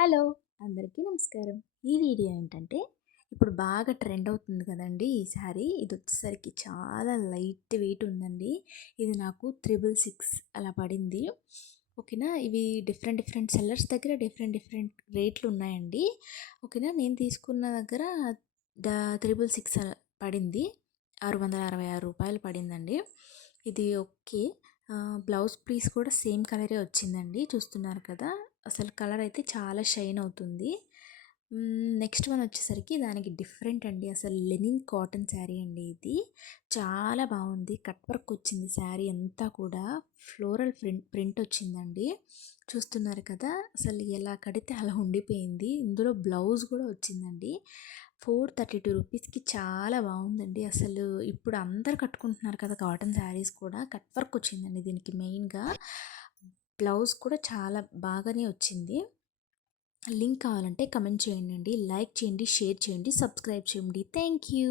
Hello! అందరికీ నమస్కారం. ఈ వీడియో ఏంటంటే, ఇప్పుడు బాగా ట్రెండ్ అవుతుంది కదండీ ఈ శారీ. ఇదొచ్చేసరికి చాలా లైట్ వెయిట్ ఉందండి. ఇది నాకు 666 అలా పడింది. ఓకేనా. ఇవి డిఫరెంట్ డిఫరెంట్ సెల్లర్స్ దగ్గర డిఫరెంట్ డిఫరెంట్ రేట్లు ఉన్నాయండి. ఓకేనా. నేను తీసుకున్న దగ్గర 666 పడింది. రూ. 666 పడిందండి. ఇది ఓకే. బ్లౌజ్ పీస్ కూడా సేమ్ కలరే వచ్చిందండి. చూస్తున్నారు కదా. అసలు కలర్ అయితే చాలా షైన్ అవుతుంది. నెక్స్ట్ వన్ వచ్చేసరికి దానికి డిఫరెంట్ అండి. అసలు లెనిన్ కాటన్ శారీ అండి ఇది. చాలా బాగుంది. కట్ వర్క్ వచ్చింది శారీ అంతా కూడా. ఫ్లోరల్ ప్రింట్ వచ్చిందండి. చూస్తున్నారు కదా. అసలు ఎలా కడితే అలా ఉండిపోయింది. ఇందులో బ్లౌజ్ కూడా వచ్చిందండి. 432 రూపీస్కి చాలా బాగుందండి. అసలు ఇప్పుడు అందరు కట్టుకుంటున్నారు కదా కాటన్ శారీస్ కూడా. కట్ వర్క్ వచ్చిందండి దీనికి మెయిన్గా. బ్లౌజ్ కూడా చాలా బాగానే వచ్చింది. లింక్ కావాలంటే కమెంట్ చేయండి, లైక్ చేయండి, షేర్ చేయండి, సబ్స్క్రైబ్ చేయండి. Thank you.